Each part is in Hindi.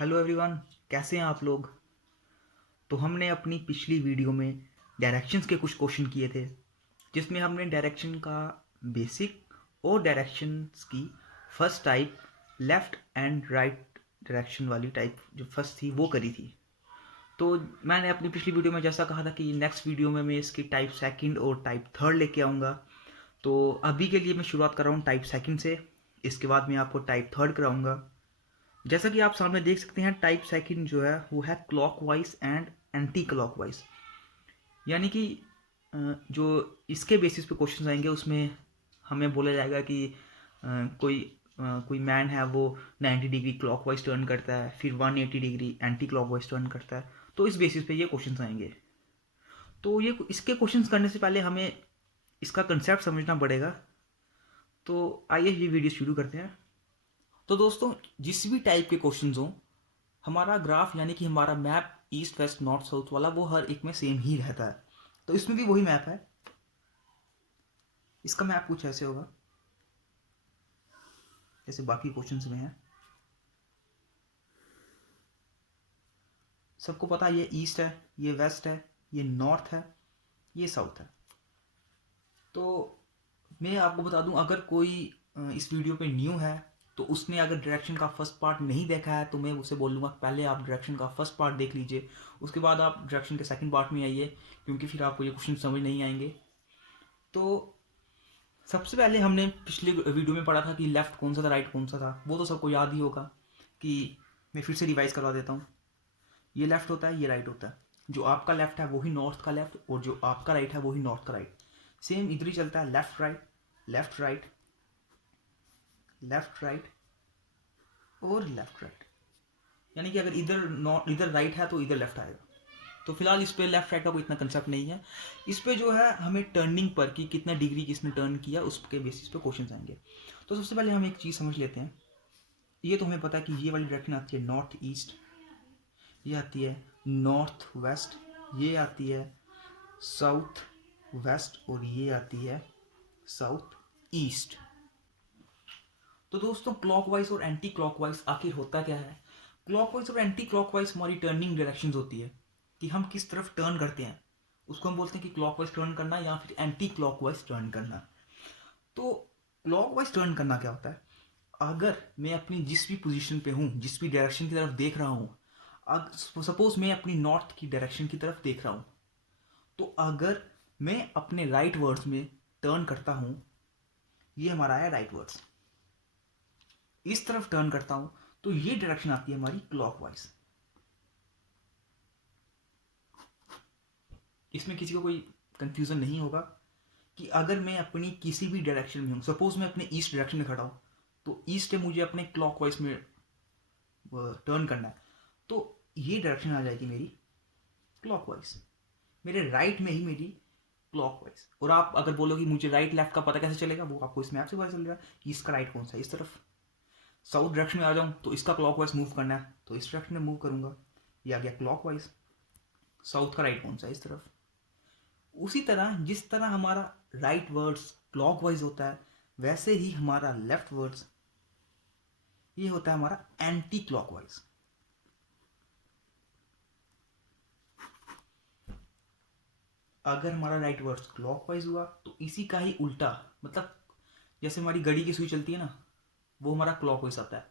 हेलो एवरीवन, कैसे हैं आप लोग। तो हमने अपनी पिछली वीडियो में डायरेक्शंस के कुछ क्वेश्चन किए थे, जिसमें हमने डायरेक्शन का बेसिक और डायरेक्शंस की first type left and right direction वाली टाइप जो फर्स्ट थी वो करी थी। तो मैंने अपनी पिछली वीडियो में जैसा कहा था कि नेक्स्ट वीडियो में मैं इसकी टाइप सेकंड और टाइप थर्ड लेके आऊँगा। तो अभी के लिए मैं शुरुआत कर रहा हूँ टाइप सेकंड से, इसके बाद मैं आपको टाइप थर्ड कराऊँगा। जैसा कि आप सामने देख सकते हैं, टाइप सेकंड जो है वो है क्लॉकवाइज एंड एंटी क्लॉकवाइज। यानी कि जो इसके बेसिस पे क्वेश्चन आएंगे उसमें हमें बोला जाएगा कि कोई मैन है वो 90 डिग्री क्लॉकवाइज टर्न करता है, फिर 180 डिग्री एंटी क्लॉकवाइज टर्न करता है। तो इस बेसिस पे ये क्वेश्चन आएंगे। तो ये इसके क्वेश्चंस करने से पहले हमें इसका कंसेप्ट समझना पड़ेगा। तो आइए ये वीडियो शुरू करते हैं। तो दोस्तों, जिस भी टाइप के क्वेश्चंस हों, हमारा ग्राफ यानी कि हमारा map east west north south वाला वो हर एक में सेम ही रहता है। तो इसमें भी वही मैप है। इसका मैप कुछ ऐसे होगा जैसे बाकी क्वेश्चंस में है। सबको पता है ये ईस्ट है, ये वेस्ट है, ये नॉर्थ है, ये साउथ है। तो मैं आपको बता दूं, अगर कोई इस वीडियो पे न्यू है तो उसने अगर डायरेक्शन का फर्स्ट पार्ट नहीं देखा है तो मैं उसे बोलूँगा पहले आप डायरेक्शन का फर्स्ट पार्ट देख लीजिए, उसके बाद आप डायरेक्शन के सेकंड पार्ट में आइए, क्योंकि फिर आपको ये क्वेश्चन समझ नहीं आएंगे। तो सबसे पहले हमने पिछले वीडियो में पढ़ा था कि लेफ्ट कौन सा था, राइट कौन सा था। वो तो सबको याद ही होगा। कि मैं फिर से रिवाइज करवा देता हूँ। ये लेफ्ट होता है, ये राइट होता है। जो आपका लेफ्ट है वही नॉर्थ का लेफ्ट, और जो आपका राइट है वही नॉर्थ का राइट। सेम इधर ही चलता है, left right, left right, left right और लेफ्ट राइट। यानी कि अगर इधर राइट है तो इधर लेफ्ट आएगा। तो फिलहाल इस पे लेफ्ट राइट का कोई इतना कंसेप्ट नहीं है। इस पे जो है हमें टर्निंग पर कि कितना डिग्री किसने टर्न किया उसके बेसिस पे क्वेश्चन आएंगे। तो सबसे पहले हम एक चीज़ समझ लेते हैं। ये तो हमें पता है कि ये वाली डायरेक्शन आती है नॉर्थ ईस्ट, ये आती है नॉर्थ वेस्ट, ये आती है साउथ वेस्ट और ये आती है साउथ ईस्ट। तो दोस्तों, क्लॉकवाइज और एंटी क्लॉकवाइज आखिर होता क्या है। क्लॉकवाइज और एंटी क्लॉकवाइज हमारी टर्निंग डायरेक्शंस होती है कि हम किस तरफ टर्न करते हैं। उसको हम बोलते हैं कि क्लॉकवाइज टर्न करना या फिर एंटी क्लॉकवाइज टर्न करना। तो क्लॉकवाइज टर्न करना क्या होता है। अगर मैं अपनी जिस भी पोजीशन पे हूँ, जिस भी डायरेक्शन की तरफ देख रहा हूँ, सपोज मैं अपनी नॉर्थ की डायरेक्शन की तरफ देख रहा हूँ, तो अगर मैं अपने राइट वर्ड्स में टर्न करता हूँ, ये हमारा है राइट वर्ड्स, इस तरफ टर्न करता हूँ, तो ये डायरेक्शन आती है हमारी क्लॉकवाइज। इसमें किसी को कोई कंफ्यूजन नहीं होगा कि अगर मैं अपनी किसी भी डायरेक्शन में हूँ, सपोज मैं अपने ईस्ट डायरेक्शन में खड़ा हूँ, तो ईस्ट है मुझे अपने क्लॉकवाइज में टर्न करना है, तो ये डायरेक्शन आ जाएगी मेरी क्लॉकवाइज। मेरे राइट में ही मेरी क्लॉकवाइज। और आप अगर बोलोगे मुझे राइट लेफ्ट का पता कैसे चलेगा, वो आपको इस मैप से पता चलेगा कि इसका राइट कौन सा है। इस तरफ साउथ डायरेक्शन में आ जाऊँ तो इसका क्लॉकवाइज मूव करना है, तो इस डायरेक्शन में मूव करूंगा, ये आ गया क्लॉकवाइज। साउथ का राइट कौन सा है, इस तरफ। उसी तरह जिस तरह हमारा राइट वर्ड्स क्लॉकवाइज होता है, वैसे ही हमारा लेफ्ट वर्ड्स ये होता है हमारा एंटी क्लॉकवाइज। अगर हमारा राइट वर्ड्स क्लॉकवाइज हुआ तो इसी का ही उल्टा, मतलब जैसे हमारी घड़ी की सुई चलती है ना, वो हमारा क्लॉकवाइज आता है।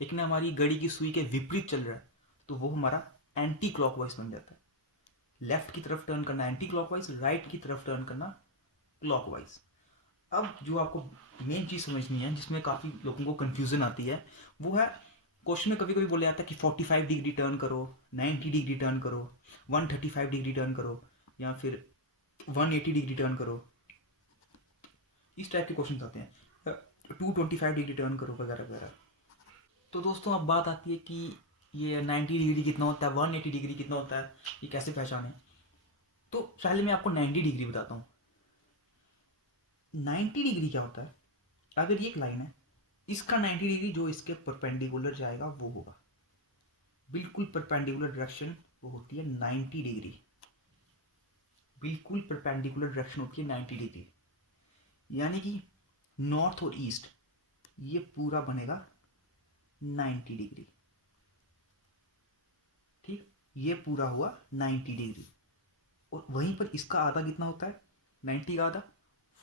लेकिन हमारी घड़ी की सुई के विपरीत चल रहा है तो वो हमारा एंटी क्लॉकवाइज बन जाता है। लेफ्ट की तरफ टर्न करना एंटी क्लॉकवाइज, राइट की तरफ टर्न करना क्लॉकवाइज। अब जो आपको मेन चीज़ समझनी है, जिसमें काफ़ी लोगों को कन्फ्यूज़न आती है, वो है क्वेश्चन में कभी कभी बोला जाता है कि 45 डिग्री टर्न करो, 90 डिग्री टर्न करो, 135 डिग्री टर्न करो, या फिर 180 डिग्री टर्न करो। इस टाइप के क्वेश्चन आते हैं, 225 डिग्री टर्न करो वगैरह वगैरह। तो दोस्तों, अब बात आती है कि ये 90 डिग्री कितना होता है, 180 डिग्री कितना होता है, ये कैसे पहचाने। तो पहले मैं आपको 90 डिग्री बताता हूँ। 90 डिग्री क्या होता है। अगर ये एक लाइन है, इसका 90 डिग्री जो इसके परपेंडिकुलर जाएगा वो होगा, बिल्कुल परपेंडिकुलर डायरेक्शन वो होती है 90 डिग्री। बिल्कुल परपेंडिकुलर डायरेक्शन होती है 90 डिग्री। यानी कि नॉर्थ और ईस्ट ये पूरा बनेगा 90 डिग्री। ये पूरा हुआ 90 डिग्री, और वहीं पर इसका आधा कितना होता है, 90 का आधा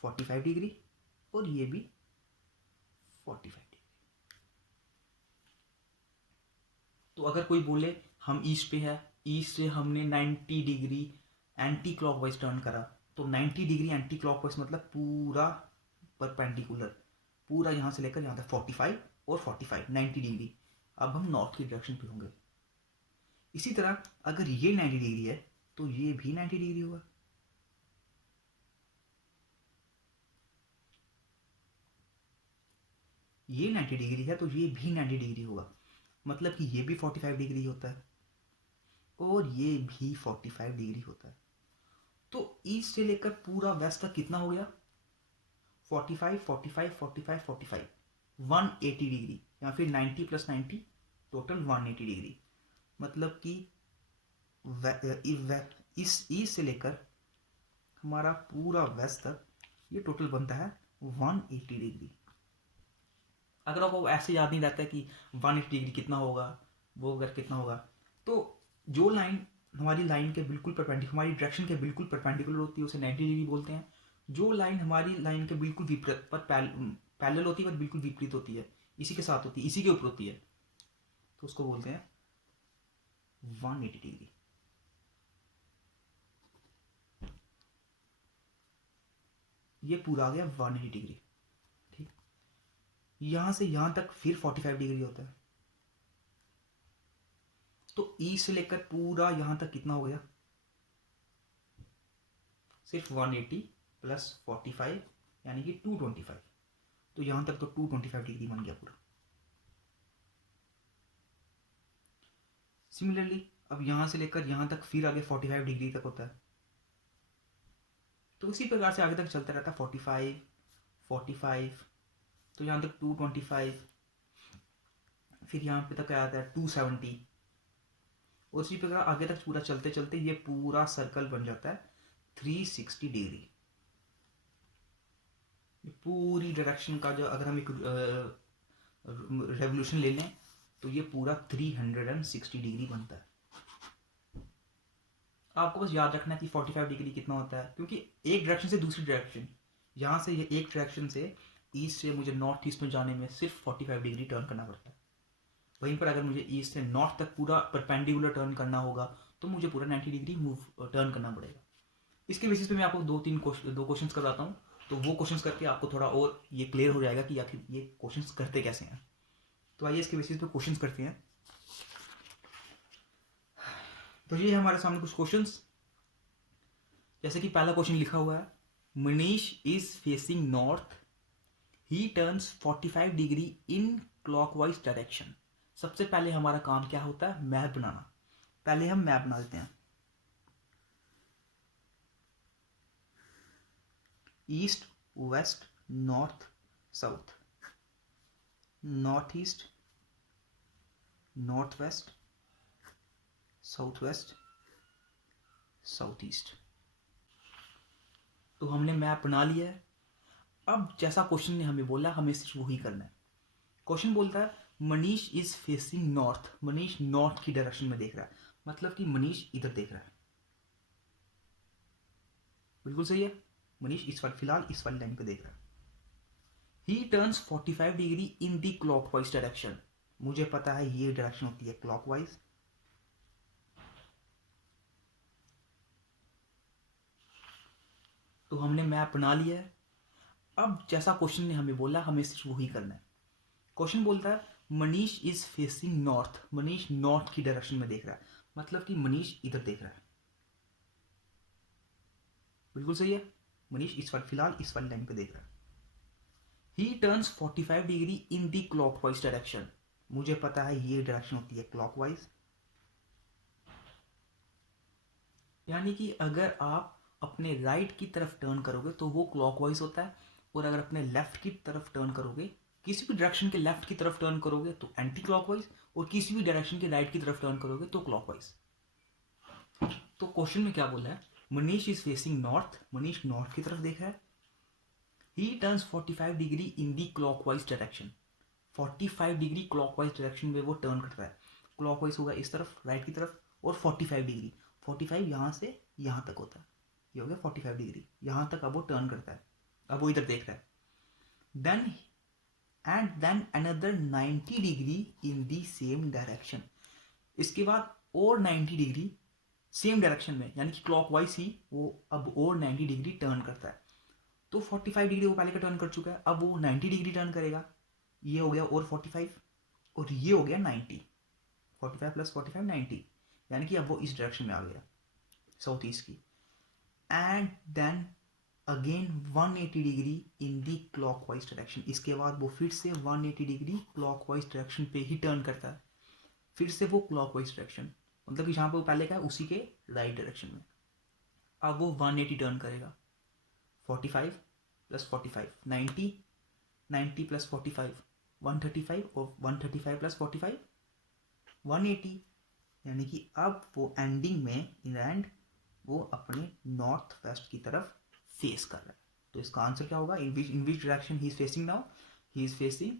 45 डिग्री, और ये भी 45 डिग्री। तो अगर कोई बोले हम ईस्ट पे है, ईस्ट से हमने 90 डिग्री एंटी क्लॉकवाइज टर्न करा, तो 90 डिग्री एंटी क्लॉकवाइज मतलब पूरा परपेंडिकुलर, पूरा यहाँ से लेकर यहाँ तक 45 और 45 90 डिग्री। अब हम नॉर्थ की डायरेक्शन पे होंगे। इसी तरह अगर ये 90 डिग्री है तो ये भी 90 डिग्री होगा। ये 90 डिग्री है तो ये भी 90 डिग्री होगा, मतलब कि ये भी 45 डिग्री होता है और ये भी 45 डिग्री होता है। तो ईस्ट से लेकर पूरा वेस्ट तक कितना हो गया, 45 45 45 45 180 डिग्री, या फिर 90 + 90 टोटल 180 डिग्री। मतलब कि इस ईस्ट से लेकर हमारा पूरा वेस्ट तक ये टोटल बनता है 180 डिग्री। अगर आपको ऐसे याद नहीं रहता है कि 180 डिग्री कितना होगा, वो अगर कितना होगा, तो जो लाइन हमारी लाइन के बिल्कुल परपेंडिकुलर, हमारी डायरेक्शन के बिल्कुल परपेंडिकुलर होती है उसे 90 डिग्री बोलते हैं। जो लाइन हमारी लाइन के बिल्कुल विपरीत पर पैरेलल होती है पर बिल्कुल विपरीत होती है, इसी के साथ होती है, इसी के ऊपर होती है, तो उसको बोलते हैं 180 डिग्री। ये पूरा आ गया 180 डिग्री। ठीक, यहां से यहां तक फिर 45 डिग्री होता है। तो ईस्ट से लेकर पूरा यहां तक कितना हो गया, सिर्फ 180 + 45 यानी कि 225। तो यहां तक तो 225 डिग्री बन गया पूरा। सिमिलरली अब यहां से लेकर यहां तक फिर आगे 45 डिग्री तक होता है। तो इसी प्रकार से आगे तक चलता रहता है 45 45, तो यहाँ तक 225, फिर यहाँ पे तक आता है 270, और इसी प्रकार आगे तक पूरा चलते चलते ये पूरा सर्कल बन जाता है 360 डिग्री। पूरी डायरेक्शन का जो अगर हम एक रेवोल्यूशन ले लें तो ये पूरा 360 डिग्री बनता है। आपको बस याद रखना है कि 45 डिग्री कितना होता है, क्योंकि एक डायरेक्शन से दूसरी डायरेक्शन, यहाँ से ये एक डायरेक्शन से ईस्ट से मुझे नॉर्थ ईस्ट में जाने में सिर्फ 45 डिग्री टर्न करना पड़ता है। वहीं पर अगर मुझे ईस्ट से नॉर्थ तक पूरा परपेंडिकुलर टर्न करना होगा तो मुझे पूरा 90 डिग्री मूव टर्न करना पड़ेगा। इसके बेसिस पे मैं आपको दो क्वेश्चन कराता हूँ, तो वो क्वेश्चन करके आपको थोड़ा और ये क्लियर हो जाएगा कि आखिर ये क्वेश्चन करते कैसे हैं। तो आइए इसके बेसिस पे क्वेश्चन करते हैं। तो ये हमारे सामने कुछ क्वेश्चंस, जैसे कि पहला क्वेश्चन लिखा हुआ है, Manish is facing north, he turns 45 degree in clockwise direction. सबसे पहले हमारा काम क्या होता है, मैप बनाना। पहले हम मैप बना देते हैं। East west north south, north east north west south west south east. तो हमने मैप बना लिया है। अब जैसा क्वेश्चन ने हमें बोला हमें सिर्फ वही करना है। क्वेश्चन बोलता है Manish is facing north, Manish north की डायरेक्शन में देख रहा है, मतलब कि मनीष इधर देख रहा है। बिल्कुल सही है, मनीष इस वाले फिलहाल इस वाली लाइन पे देख रहा है। ही turns 45 degree in the clockwise direction, मुझे पता है ये डायरेक्शन होती है क्लॉकवाइज। तो हमने मैप बना लिया है। अब जैसा क्वेश्चन ने हमें बोला हमें सिर्फ वही करना है। क्वेश्चन बोलता है Manish is facing north, Manish north की डायरेक्शन में देख रहा है, मतलब कि मनीष इधर देख रहा है। बिल्कुल सही है, मनीष इस वाले फिलहाल इस वाली लाइन पे देख रहा है। ही turns 45 degree in the clockwise direction, मुझे पता है ये डायरेक्शन होती है क्लॉकवाइज। यानी कि अगर आप अपने राइट की तरफ टर्न करोगे तो वो क्लॉकवाइज होता है, और अगर अपने लेफ्ट की तरफ टर्न करोगे, किसी भी डायरेक्शन के लेफ्ट की तरफ टर्न करोगे तो एंटी क्लॉकवाइज, और किसी भी डायरेक्शन के राइट की तरफ टर्न करोगे तो क्लॉकवाइज। तो क्वेश्चन में क्या बोला है, Manish is facing north, Manish north की तरफ देख रहा है। ही turns 45 degree in the clockwise direction, 45 degree clockwise direction में वो टर्न कर रहा है। क्लॉकवाइज होगा इस तरफ राइट की तरफ, और 45 डिग्री, 45 यहाँ से यहाँ तक होता है, ये हो गया 45 डिग्री, यहाँ तक अब वो टर्न करता है, अब वो इधर देख रहा है। Then and then another 90 degree in the same direction, इसके बाद और 90 डिग्री सेम डायरेक्शन में, यानी कि क्लॉकवाइज ही वो अब और 90 डिग्री टर्न करता है। तो 45 डिग्री वो पहले का टर्न कर चुका है, अब वो 90 डिग्री टर्न करेगा, ये हो गया और 45, और ये हो गया 90, 45 प्लस 45 90, यानी कि अब वो इस डायरेक्शन में आ गया, साउथ ईस्ट की। And then again 180 degree in the clockwise direction, इसके बाद वो फिर से 180 डिग्री क्लॉकवाइज डायरेक्शन पे ही टर्न करता है, फिर से वो क्लॉकवाइज डायरेक्शन, मतलब कि जहाँ पे वो पहले का है उसी के राइट डायरेक्शन में। अब वो 180 टर्न करेगा, 45 प्लस 45 90, 90 प्लस 45 135, और 135 प्लस 45 180, यानी कि अब वो एंडिंग में इन एंड वो अपने नॉर्थ वेस्ट की तरफ फेस कर रहा है। तो इसका आंसर क्या होगा, in which direction he is facing now, he is facing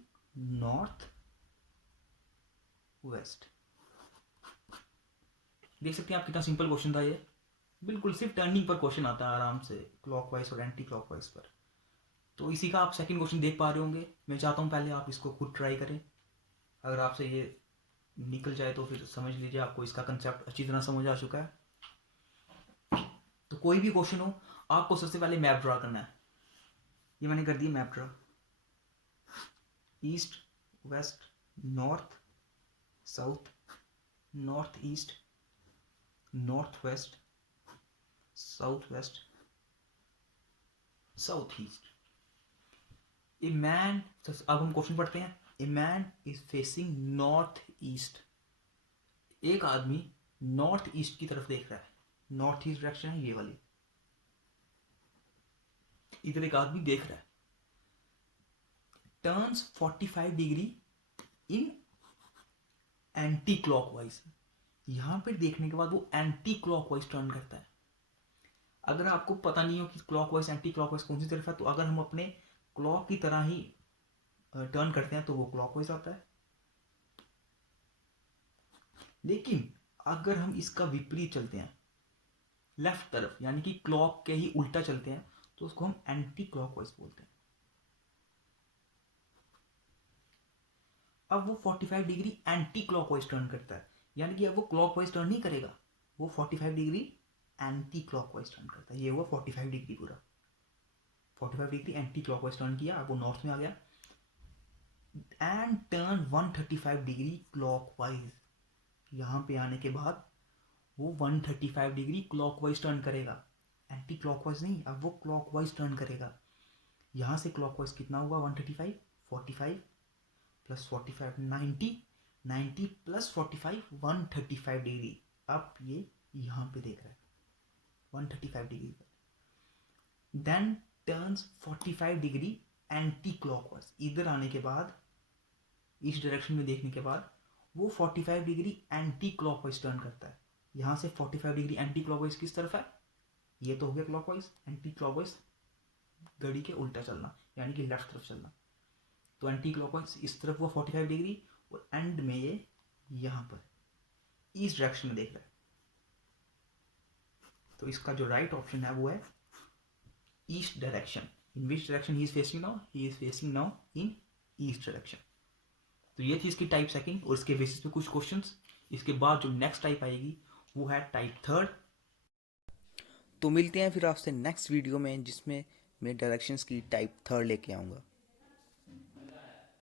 north west. देख सकते हैं आप कितना सिंपल क्वेश्चन था ये, बिल्कुल सिर्फ टर्निंग पर क्वेश्चन आता है आराम से, क्लॉकवाइज और एंटी क्लॉकवाइज पर। तो इसी का आप सेकंड क्वेश्चन देख पा रहे होंगे। मैं चाहता हूँ पहले आप इसको खुद ट्राई करें, अगर आपसे ये निकल जाए तो फिर समझ लीजिए आपको इसका कंसेप्ट अच्छी तरह समझ आ चुका है। तो कोई भी क्वेश्चन हो, आपको सबसे पहले मैप ड्रा करना है। ये मैंने कर दिया map draw, east west north south, north east north west south west south east. A man, अब हम क्वेश्चन पढ़ते हैं। A man is facing north east, एक आदमी नॉर्थ ईस्ट की तरफ देख रहा है, नॉर्थ ईस्ट डायरेक्शन है ये वाली, इधर एक आदमी देख रहा है। Turns 45 degree in anti clockwise, यहां पर देखने के बाद वो एंटी क्लॉकवाइज टर्न करता है। अगर आपको पता नहीं हो कि क्लॉकवाइज एंटी क्लॉकवाइज कौन सी तरफ है, तो अगर हम अपने क्लॉक की तरह ही टर्न करते हैं तो वो क्लॉकवाइज आता है। लेकिन अगर हम इसका विपरीत चलते हैं लेफ्ट तरफ, यानी कि क्लॉक के ही उल्टा चलते हैं, तो उसको हम एंटी क्लॉकवाइज बोलते हैं। अब वो 45 डिग्री एंटी क्लॉकवाइज टर्न करता है, यानी कि अब वो क्लॉकवाइज टर्न नहीं करेगा, वो 45 डिग्री एंटी क्लॉकवाइज टर्न करता है। ये हुआ 45 डिग्री पूरा, 45 डिग्री एंटी क्लॉकवाइज टर्न किया, अब वो नॉर्थ में आ गया। एंड टर्न 135 डिग्री क्लॉकवाइज, यहां पे आने के बाद वो 135 डिग्री क्लॉकवाइज टर्न करेगा, एंटी क्लॉकवाइज नहीं, अब वो क्लॉकवाइज टर्न करेगा। यहां से क्लॉकवाइज कितना होगा, 135 45 प्लस 45 90, 90 प्लस 45 135 डिग्री। अब ये यहां पे देख रहा है 135 डिग्री पर। Then turns 45 degree anti clockwise, इधर आने के बाद इस डायरेक्शन में देखने के बाद वो 45 डिग्री एंटी क्लॉकवाइज टर्न करता है। यहां से 45 डिग्री एंटी क्लॉकवाइज किस तरफ है, ये तो हो गया क्लॉकवाइज, एंटी क्लॉकवाइज घड़ी के उल्टा चलना, यानी कि लेफ्ट तरफ चलना। तो एंटी क्लॉकवाइज इस तरफ वो 45 डिग्री, और एंड में ये यहां पर इस डायरेक्शन में देख रहा है। तो इसका जो राइट ऑप्शन है वो है east direction. In which direction he is facing now, he is facing now in east direction. तो ये थी इसकी टाइप सेकंड, और इसके बेसिस पे कुछ क्वेश्चंस। इसके बाद जो नेक्स्ट टाइप आएगी वो है टाइप थर्ड। तो मिलते हैं फिर आपसे नेक्स्ट वीडियो में, जिसमें मैं डायरेक्शंस की टाइप थर्ड लेके आऊँगा।